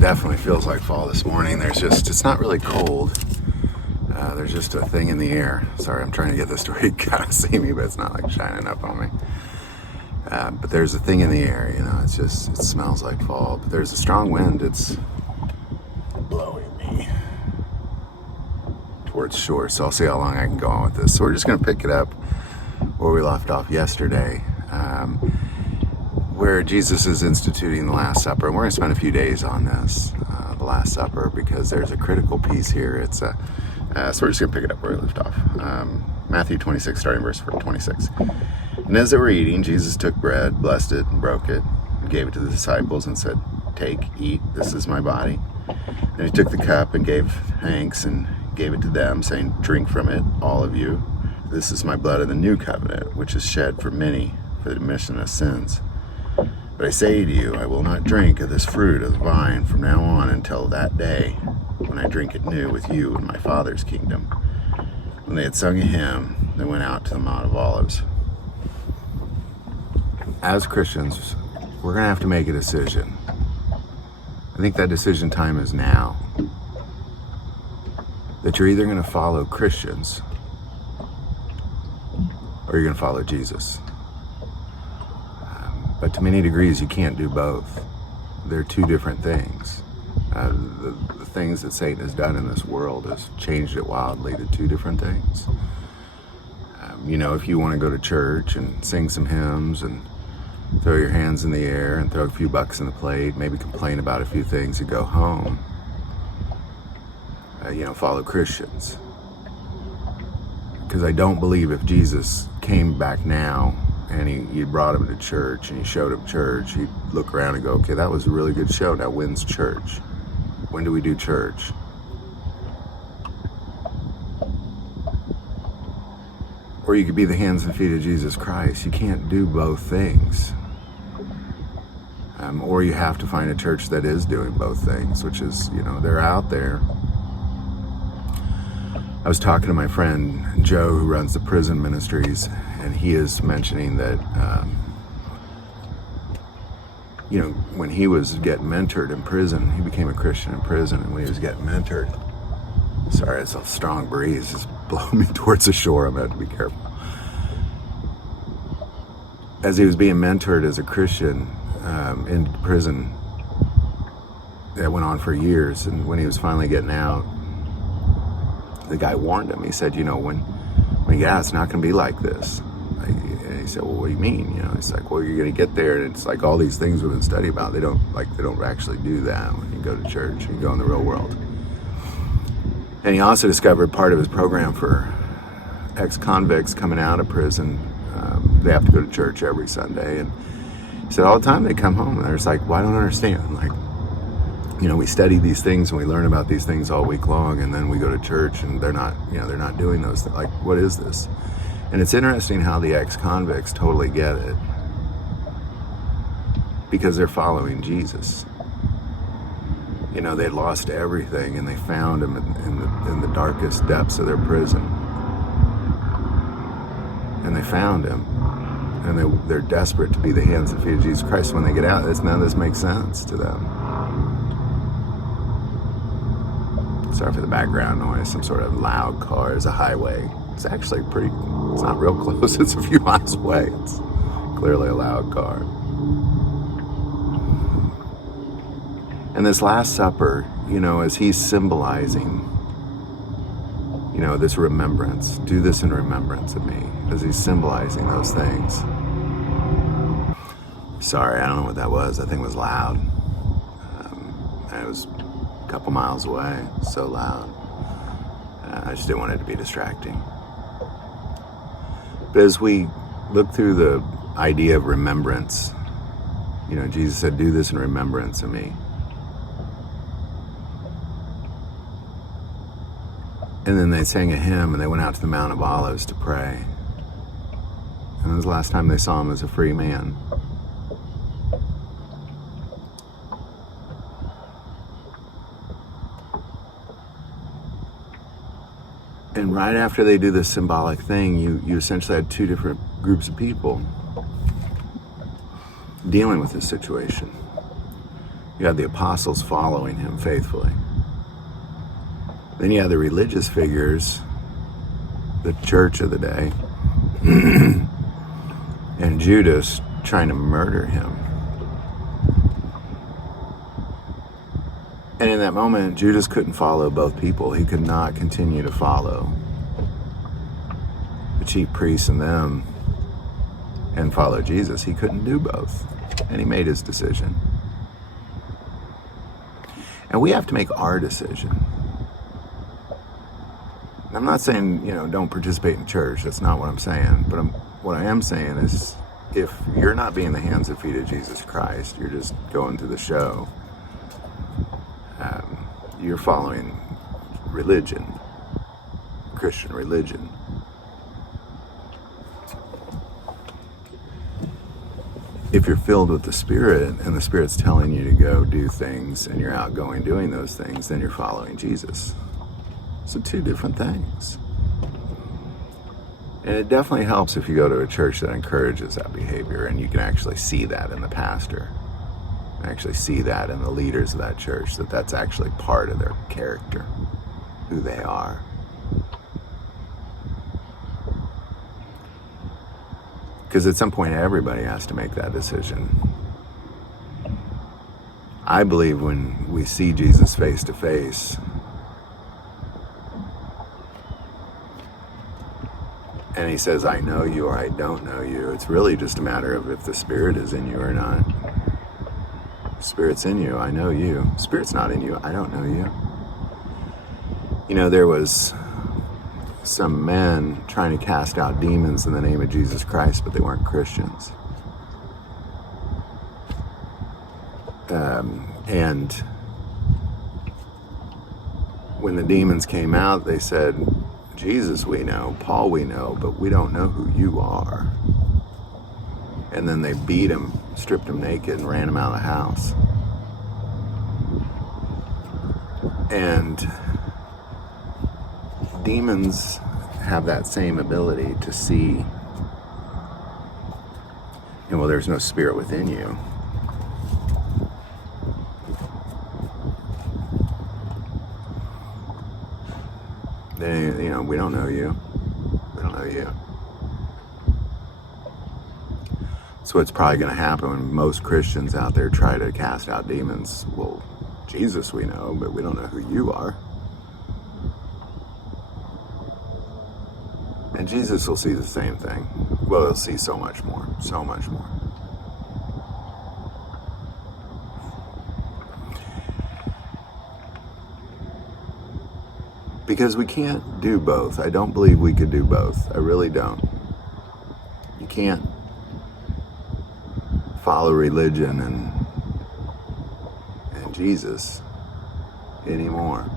definitely feels like fall this morning. It's not really cold. There's just a thing in the air. Sorry, I'm trying to get this to where you kind of see me, but it's not like shining up on me. But there's a thing in the air, it smells like fall. But there's a strong wind. It's blowing me towards shore. So I'll see how long I can go on with this. So we're just going to pick it up where we left off yesterday, where Jesus is instituting the Last Supper. And we're going to spend a few days on this, the Last Supper, because there's a critical piece here. So we're just going to pick it up where we left off. Matthew 26, starting verse 26. And as they were eating, Jesus took bread, blessed it, and broke it, and gave it to the disciples, and said, "Take, eat, this is my body." And he took the cup and gave thanks and gave it to them, saying, "Drink from it, all of you. This is my blood of the new covenant, which is shed for many for the remission of sins. But I say to you, I will not drink of this fruit of the vine from now on until that day when I drink it new with you in my Father's kingdom." When they had sung a hymn, they went out to the Mount of Olives. As Christians, we're going to have to make a decision. I think that decision time is now. That you're either going to follow Christians or you're going to follow Jesus. But to many degrees, you can't do both. They're two different things. The things that Satan has done in this world has changed it wildly to two different things. If you want to go to church and sing some hymns and throw your hands in the air and throw a few bucks in the plate, maybe complain about a few things and go home, follow Christians. Because I don't believe if Jesus came back now and you brought him to church and you showed him church, he'd look around and go, "Okay, that was a really good show. Now when's church? When do we do church?" Or you could be the hands and feet of Jesus Christ. You can't do both things. Or you have to find a church that is doing both things, which is, they're out there. I was talking to my friend Joe, who runs the prison ministries, and he is mentioning that, when he was getting mentored in prison, he became a Christian in prison, and when he was getting mentored, sorry, it's a strong breeze, it's blowing me towards the shore, I'm going to have to be careful. As he was being mentored as a Christian in prison, that went on for years, and when he was finally getting out, the guy warned him. He said, when you get out, it's not going to be like this. And he said, "Well, what do you mean?" He's like, "Well, you're going to get there, and it's like all these things we've been studying about. They don't actually do that when you go to church. You go in the real world." And he also discovered part of his program for ex-convicts coming out of prison. They have to go to church every Sunday, and he said all the time they come home and they're just like, "Well, I don't understand. We study these things and we learn about these things all week long, and then we go to church and they're not doing those things. Like, what is this?" And it's interesting how the ex-convicts totally get it, because they're following Jesus. They'd lost everything, and they found him in the darkest depths of their prison. And they found him, and they're desperate to be the hands and feet of Jesus Christ. When they get out, none of this makes sense to them. Sorry for the background noise, some sort of loud car. There's a highway. It's actually it's not real close, it's a few miles away. It's clearly a loud car. And this Last Supper, as he's symbolizing, this remembrance, do this in remembrance of me, as he's symbolizing those things. Sorry, I don't know what that was. That thing was loud. And it was a couple miles away, so loud. I just didn't want it to be distracting. But as we look through the idea of remembrance, Jesus said, "Do this in remembrance of me." And then they sang a hymn, and they went out to the Mount of Olives to pray. And it was the last time they saw him as a free man. And right after they do this symbolic thing, you essentially had two different groups of people dealing with this situation. You had the apostles following him faithfully. Then you had the religious figures, the church of the day, and Judas trying to murder him. And in that moment, Judas couldn't follow both people. He could not continue to follow the chief priests and them and follow Jesus. He couldn't do both. And he made his decision. And we have to make our decision. I'm not saying, don't participate in church. That's not what I'm saying. But what I am saying is, if you're not being the hands and feet of Jesus Christ, you're just going through the show. You're following religion, Christian religion. If you're filled with the Spirit and the Spirit's telling you to go do things and you're outgoing doing those things, then you're following Jesus. So two different things. And it definitely helps if you go to a church that encourages that behavior and you can actually see that in the pastor. Actually see that in the leaders of that church, that's actually part of their character, who they are. Because at some point, everybody has to make that decision. I believe when we see Jesus face to face, and he says, I know you or I don't know you, it's really just a matter of if the Spirit is in you or not. Spirit's in you, I know you. Spirit's not in you, I don't know you. There was some men trying to cast out demons in the name of Jesus Christ, but they weren't Christians. And when the demons came out, they said, Jesus we know, Paul we know, but we don't know who you are. And then they beat him, stripped him naked, and ran him out of the house. And demons have that same ability to see, there's no spirit within you. We don't know you. We don't know you. So what's probably going to happen when most Christians out there try to cast out demons? Well, Jesus we know, but we don't know who you are. And Jesus will see the same thing. Well, he'll see so much more, so much more. Because we can't do both. I don't believe we could do both. I really don't. You can't follow religion and Jesus anymore.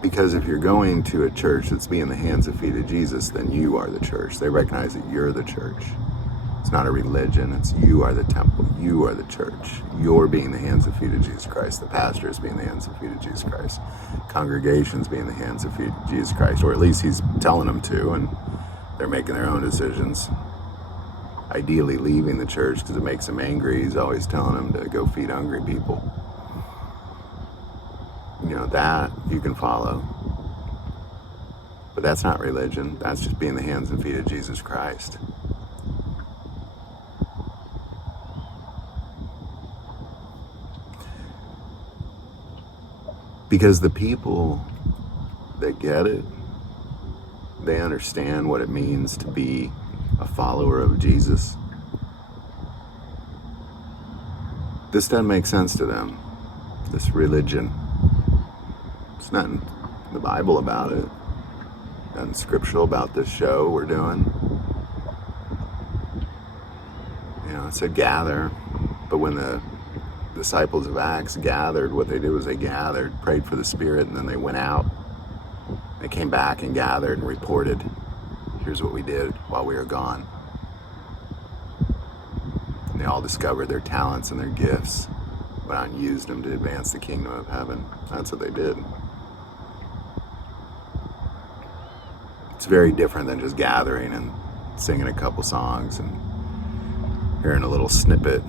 Because if you're going to a church that's being the hands and feet of Jesus, then you are the church. They recognize that you're the church. It's not a religion, it's you are the temple, you are the church. You're being the hands and feet of Jesus Christ. The pastor is being the hands and feet of Jesus Christ. Congregations being the hands and feet of Jesus Christ, or at least he's telling them to, and they're making their own decisions. Ideally leaving the church because it makes him angry. He's always telling them to go feed hungry people. That you can follow. But that's not religion. That's just being the hands and feet of Jesus Christ. Because the people that get it, they understand what it means to be a follower of Jesus. This doesn't make sense to them, this religion. There's nothing in the Bible about it. Nothing scriptural about this show we're doing. It said gather, but when the disciples of Acts gathered, what they did was they gathered, prayed for the Spirit, and then they went out. They came back and gathered and reported, here's what we did while we were gone. And they all discovered their talents and their gifts, went out and used them to advance the kingdom of heaven. That's what they did. It's very different than just gathering and singing a couple songs and hearing a little snippet.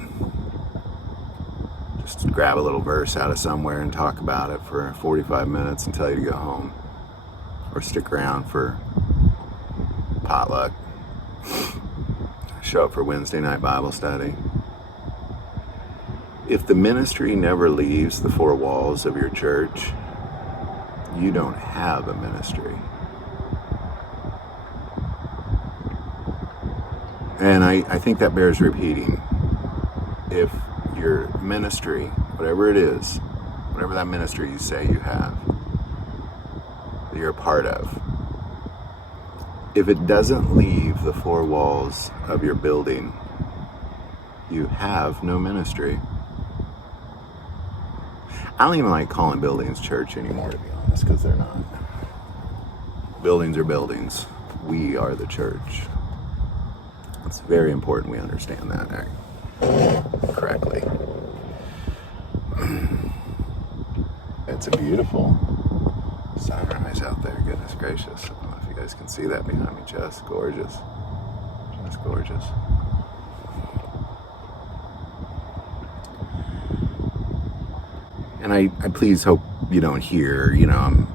Just grab a little verse out of somewhere and talk about it for 45 minutes and tell you to go home. Or stick around for potluck. Show up for Wednesday night Bible study. If the ministry never leaves the four walls of your church, you don't have a ministry. And I think that bears repeating. If your ministry, whatever it is, whatever that ministry you say you have, that you're a part of, if it doesn't leave the four walls of your building, you have no ministry. I don't even like calling buildings church anymore, to be honest, because they're not. Buildings are buildings. We are the church. It's very important we understand that correctly. It's a beautiful sunrise out there, goodness gracious. I don't know if you guys can see that behind me, just gorgeous. Just gorgeous. And I please hope you don't hear, I'm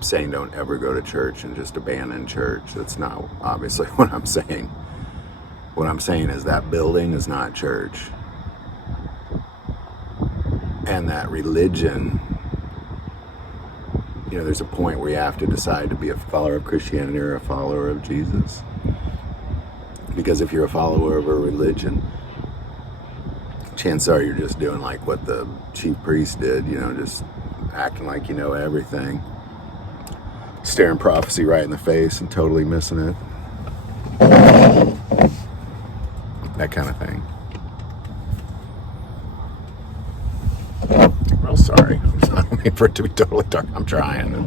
saying don't ever go to church and just abandon church. That's not obviously what I'm saying. What I'm saying is that building is not church. And that religion, there's a point where you have to decide to be a follower of Christianity or a follower of Jesus. Because if you're a follower of a religion, chances are you're just doing like what the chief priest did, just acting like you know everything. Staring prophecy right in the face and totally missing it. That kind of thing. Real sorry. I don't mean for it to be totally dark. I'm trying. I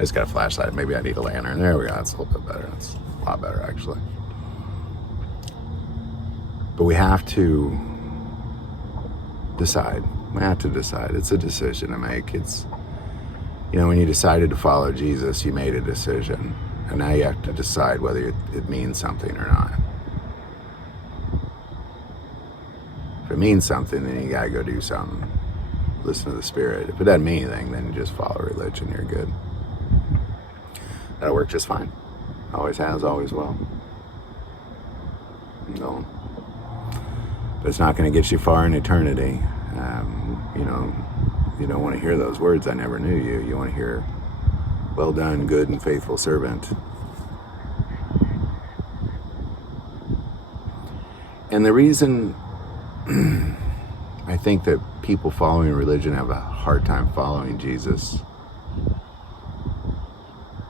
just got a flashlight. Maybe I need a lantern. There we go. That's a little bit better. That's a lot better, actually. But we have to decide. We have to decide. It's a decision to make. It's, when you decided to follow Jesus, you made a decision. And now you have to decide whether it means something or not. If it means something, then you gotta go do something. Listen to the Spirit. If it doesn't mean anything, then you just follow religion. You're good. That'll work just fine. Always has, always will. No. But it's not going to get you far in eternity. You don't want to hear those words, I never knew you. You want to hear, well done, good and faithful servant. And the reason I think that people following religion have a hard time following Jesus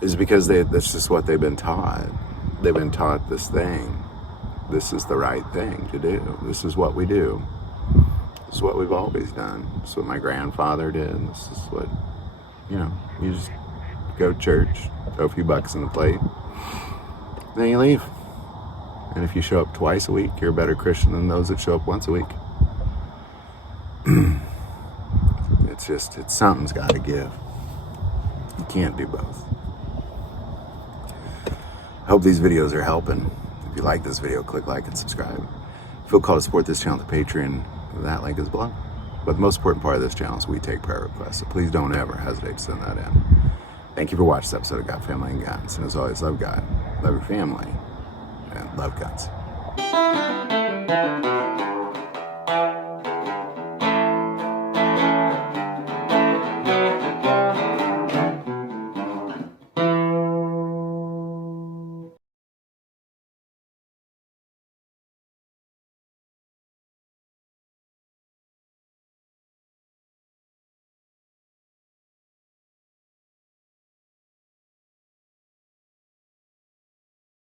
is because that's just what they've been taught. They've been taught this thing. This is the right thing to do. This is what we do. This is what we've always done. This is what my grandfather did. This is what, you just go to church, throw a few bucks in the plate, then you leave. And if you show up twice a week, you're a better Christian than those that show up once a week. It's something's got to give. You can't do both. I hope these videos are helping. If you like this video, click like and subscribe. Feel called to support this channel to Patreon. That link is below. But the most important part of this channel is we take prayer requests. So please don't ever hesitate to send that in. Thank you for watching this episode of God, Family, and Guns. And as always, love God, love your family, and love guns.